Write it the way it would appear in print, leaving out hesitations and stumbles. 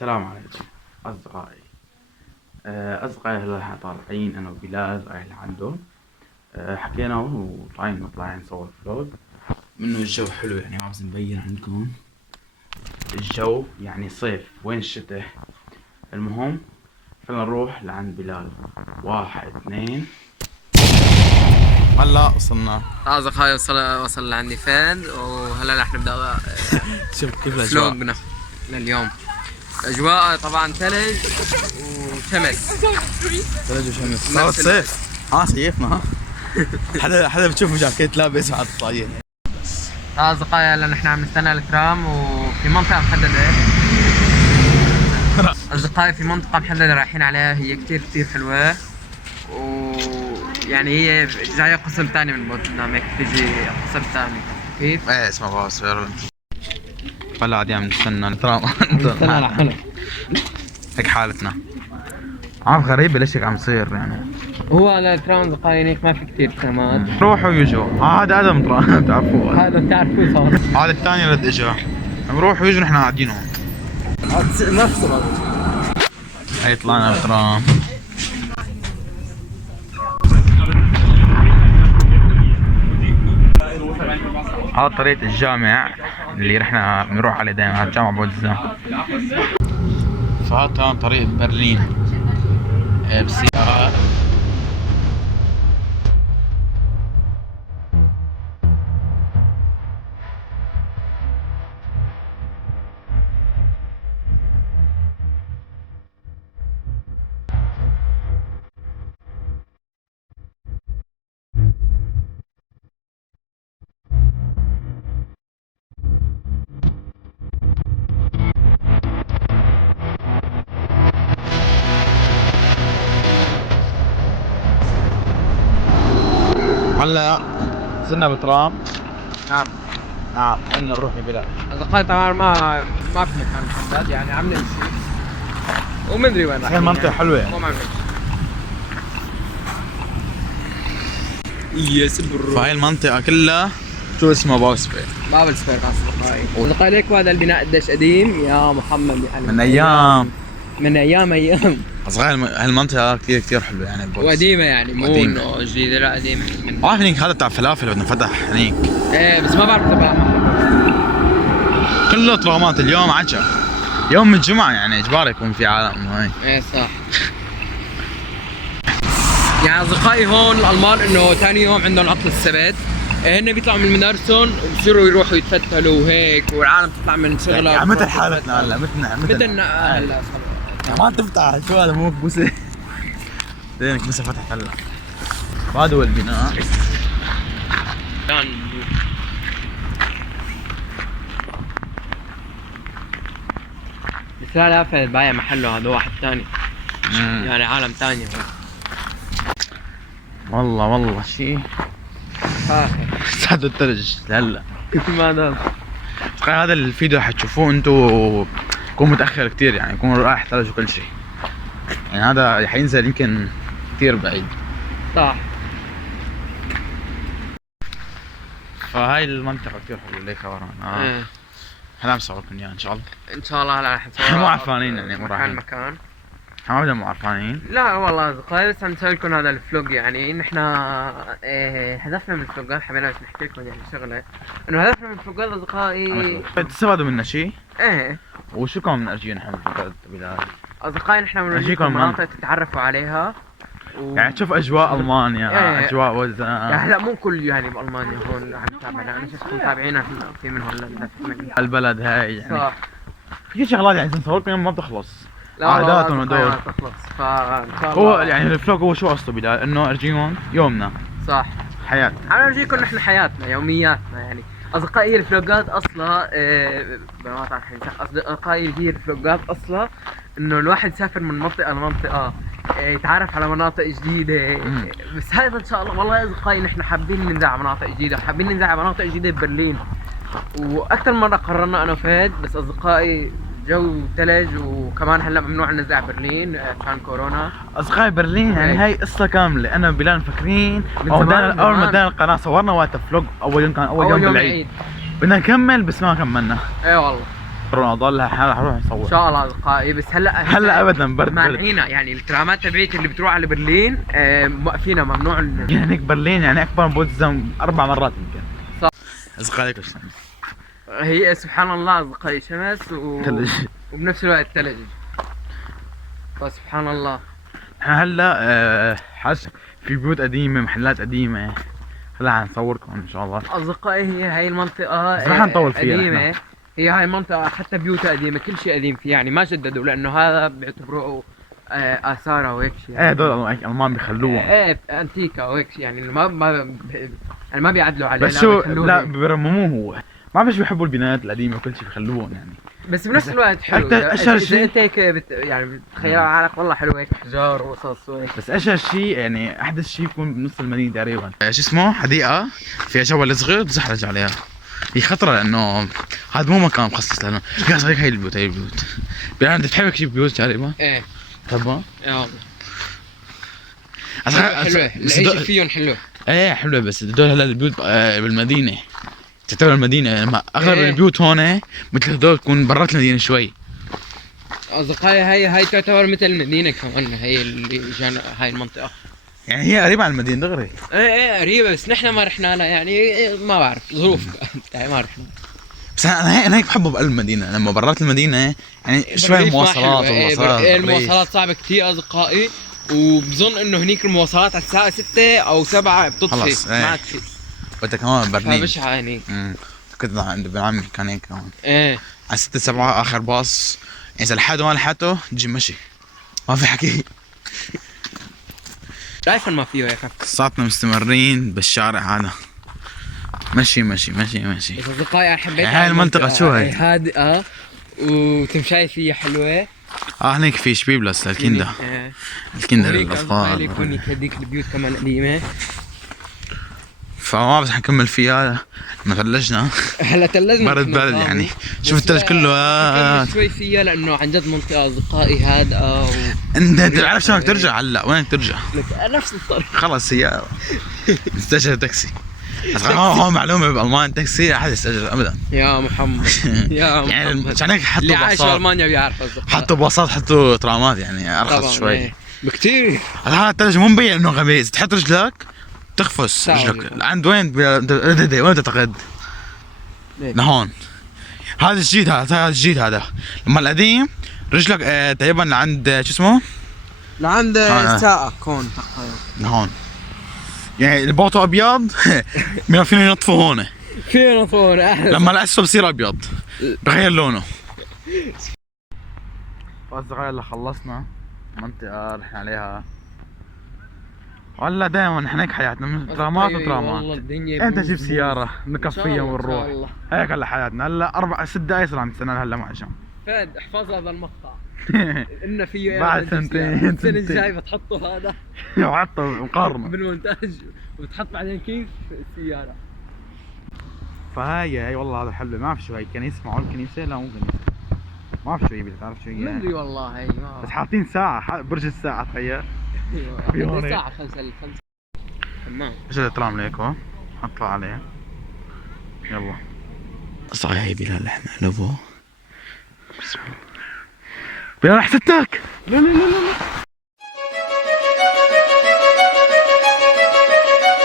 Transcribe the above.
السلام عليكم أصدقائي. أصدقائي هلا احنا طالعين أنا وبلال رايح لعنده. حكينا وطالعين نطلع نصور فلوج منه. الجو حلو يعني ما عاوز نبين عندكم الجو يعني صيف وين الشتاء. المهم خلينا نروح لعند بلال. واحد اثنين. هلا وصلنا. أصدقائي وصل لعندي فهد، وهلا رح نبدأ شوف كيف الاجواء فلوجنا لليوم. الأجواء طبعا ثلج وشمس. ثلج وشمس، صارت صيف. صيفنا ها. حدا بتشوفه جاكيت لابس على الطاير. أصدقائي هلا نحن عم نستنى الترام وفي منطقة محددة. أصدقائي في منطقة محددة رايحين عليها، هي كتير حلوة، ويعني هي جاية قسم ثاني من بوتنا، هيك تجي قسم ثاني. كيف؟ ايه اسمع باص يا رب. هلا قاعدين عم نستنى الترام. نستنى لحالك. هيك حالتنا. عارف غريبة ليش هيك عم يصير يعني. هو على الترام أصدقائي هيك ما في كتير ترامات. روحوا ويجوا. هذا ادم ترام تعرفوه. هذا بتعرفوه صار. هذا الثاني رد اجا. نروح ويجوا نحن قاعدين هون. نفس هي طلعنا بالترام. هذا طريق الجامع اللي رحنا بنروح عليه دائما، على جامع بوزة. فهذا طريق برلين بالسيارة. هلا صرنا بالترام. نعم بدنا نروح ببلاد. أصدقائي طبعا ما في مكان محدد، يعني عم نمشي ومندري وين رايحين. هي منطقة حلوة يعني. مو عم نمشي. يس برو. فهي المنطقة كلها شو اسمها باوسبي. باب سبير أصدقائي. أصدقائي ليك هذا البناء قديش قديم يا محمد، يعني من أيام صغير. هالمنطقة كثير حلوة يعني. وقديمة يعني، مو قديمة. انه جديدة، لا قديمة. عارف هنيك هذا بتاع فلافل بدنا فتح هنيك. ايه بس ما بعرف تبع كله طغمات اليوم عجب. يوم الجمعة يعني اجباري يكون في عالم وهي. ايه صح. يعني اصدقائي هون الالمان انه ثاني يوم عندهم عطلة السبت، هن بيطلعوا من مدارسهم وبصيروا يروحوا يتفتلوا وهيك، والعالم تطلع من شغلها. يعني مثل حالتنا هلا مثلنا هلا. ما تفتح شو هذا مو كبسة. زينك بس فتحت هلا. وهذا هو البناء. بس لا فهد بايع محله، هذا واحد ثاني يعني عالم ثاني. والله شيء فاخر. هذا الثلج هلا. ما دام هذا الفيديو حتشوفوه انتو يكون متأخر كتير، يعني يكون رايح ثلج وكل شيء. يعني هذا حينزل يمكن كتير بعيد. صح. فهاي المنطقة كتير حلوة ليك ورانا. ايه احنا بنصوركم اياها ان شاء الله. ان شاء الله هلا رح نصور. احنا مو عرفانين يعني مو رايحين. مكان. احنا ما بدنا مو عرفانين. لا والله اصدقائي بس عم نسوي لكم هذا الفلوج. يعني نحن هدفنا من الفلوجات، حبينا بس نحكي لكم يعني شغله، انه هدفنا من الفلوجات اصدقائي تستفادوا منا شيء. ايه. وشو كمان بنرجيه نحن بلاد. اصدقائي نحن بنورجيكم مناطق تتعرفوا عليها يعني تشوف اجواء المانيا. ايه. اجواء وزن. يعني هلا مو كل يعني بالمانيا هون عم نتابع، انا شفت متابعينا في منهم البلد هاي يعني. صح. في شغلات يعني نصوركم ما بتخلص. لا عاداتهم والله هدول تخلص، فان شاء الله. هو يعني الفلوج هو شو قصده بلال؟ انه ارجيهم يومنا صح. حياتنا. عم نورجيكم نحن حياتنا يومياتنا. يعني اصدقائي الفلوجات اصلا بمقاطع الحين، اصدقائي هي الفلوجات اصلا انه الواحد يسافر من منطقه لمنطقه، يتعرف على مناطق جديده. بس هذا ان شاء الله والله يا اصدقائي نحن حابين ننزل على مناطق جديده، حابين ننزل على مناطق جديده ببرلين. واكثر مره قررنا انا وفهد، بس اصدقائي جو ثلج، وكمان هلا ممنوع ننزل على برلين عشان كورونا. اصدقائي برلين يعني هاي قصه كامله. انا وبلال مفكرين اول ما بدينا القناه صورنا وقت فلوج اول يوم، كان اول يوم بالعيد. بدنا نكمل بس ما كملنا. ايه والله. كورونا ضل حروح ان نصور. شاء الله اصدقائي. بس هلا ابدا برد. مانعينا يعني الترامات تبعيت اللي بتروح على برلين موقفينها، ممنوع يعني هيك برلين يعني اكبر من بوتزدام 4 مرات يمكن. صح. اصدقائي كيف هي سبحان الله اصدقائي شمس ثلج وبنفس الوقت ثلج. فسبحان الله. احنا هلا حاس في بيوت قديمة، محلات قديمة، هلا حنصوركم ان شاء الله. اصدقائي هي هاي المنطقة بس ما حنطول فيها قديمة. احنا. هي هاي المنطقة حتى بيوتها قديمة، كل شيء قديم فيها يعني ما جددوا، لأنه هذا بيعتبروه آثار وهيك شيء. ايه هدول المان بيخلوهم. ايه انتيكا وهيك شيء يعني يعني ما بيعدلوا عليه. بس شو بيخلوه لا هيك. بيرمموه هو. ما بعرف بيحبوا البنايات القديمة وكل شيء بيخلوهم يعني. بس بنفس الوقت حلو. حتى أشهر إذا شيء- انت هيك يعني بتخيل على والله حلو هيك احجار وقصص وهيك. بس اشهر شيء يعني احدث شيء يكون بنص المدينة تقريبا. شو اسمه حديقة فيها جبل صغير بتزحلق عليها. هي خطرة لانه هذا مو مكان مخصص لنا. يا صديق هي البيوت هي البيوت. انت بتحب شيء بيوت تقريبا؟ ايه تبا؟ اه حلوة العيش فيهم حلو. ايه حلوة بس هدول هلا البيوت بالمدينة تعتبر المدينة يعني اغلب إيه. البيوت هون مثل هدول تكون برات المدينة شوي. اصدقائي هاي تعتبر مثل المدينة كمان، هي اللي جانا هاي المنطقة. يعني هي قريبة على المدينة دغري. ايه قريبة بس نحن ما رحنا لها يعني ما بعرف ظروف يعني ما رحنا. بس انا هيك بحبه بقلب المدينة، لما برات المدينة يعني شوي بريف ما مواصلات حلوة. ومواصلات. المواصلات صعبة كتير اصدقائي، وبظن انه هنيك المواصلات على الساعة 6 او 7 بتطفي خلص، ايه. ما عاد في. وانت كمان برلين. فبشعة هنيك. كنت عند ابن عمي كان هيك كمان. ايه على 6 7 اخر باص، يعني اذا لحد ما لحقته تجي مشي ما في حكي. شايفا ما فيه هيك. قصاتنا مستمرين بالشارع هذا، مشي مشي مشي مشي. بس اصدقائي انا حبيت يعني هاي المنطقة شو هي؟ هادئة وتمشي فيها حلوة. هنيك في شبيبلس للكندا. الكندا هنيك اصدقائي للاطفال. يكون هذيك البيوت كمان قديمة. فما بس حنكمل فيها ما ثلجنا. هلا تلزنا برد برد يعني. شوف الثلج كله نكمل شوي فيها لانه عن جد منطقة اصدقائي هادئة انت بتعرف شلون ترجع هلا؟ وين ترجع؟ نفس الطريق. خلص سيارة استأجر تاكسي. بس هون معلومة بألمان تاكسي أحد يستأجر أبدا. يا محمد يا يعني محمد عشان هيك اللي حطوا عايش في باصات، المانيا بيعرف اصدقائي. حطوا باصات، حطوا ترامات يعني أرخص طبعاً، شوي. إيه. بكتير. هذا الثلج مو مبين إنه غميز، تحط رجلك تخفص ساعة رجلك ولا. عند وين وين تعتقد؟ ليه؟ لهون. هذا الجديد، هذا الجديد هذا. لما القديم رجلك تقريبا لعند شو اسمه؟ لعند الساعة كون تقريبا. لهون. يعني البوطو ابيض ما فينا ينطفوا هون. فين فون احلى. لما الاسود بصير ابيض بغير لونه. اصدقائي هلا خلصنا منطقة رحنا عليها. ولا دائما نحن هيك حياتنا ترامات والله وترامات. الدنيا انت جيب بوز سيارة إن شاء نكفيها الله، إن شاء ونروح. الله. هيك هلا حياتنا. هلا 4 6 دقايق صار عم نستنى هلا معشم. فهد احفظ هذا المقطع. إن فيه بعد سنتين. السنة الجاي بتحطه هذا وحطه مقارنة. بالمونتاج وبتحط بعدين كيف السيارة. فهاي والله هذا حلو. ما بعرف شو هي كنيسة، معقول كنيسة؟ لا مو كنيسة. ما بعرف شو هي، بتعرف شو ما هي؟ ادري والله هي ما بس حاطين ساعة برج الساعة تخيل. في هون هيك. الساعة 5 تمام. اجى الترام ليك اهو، اطلع عليه. يلا. صحيح بلال احنا لبو. بسم الله. بلال حسيتك. لا لا لا لا.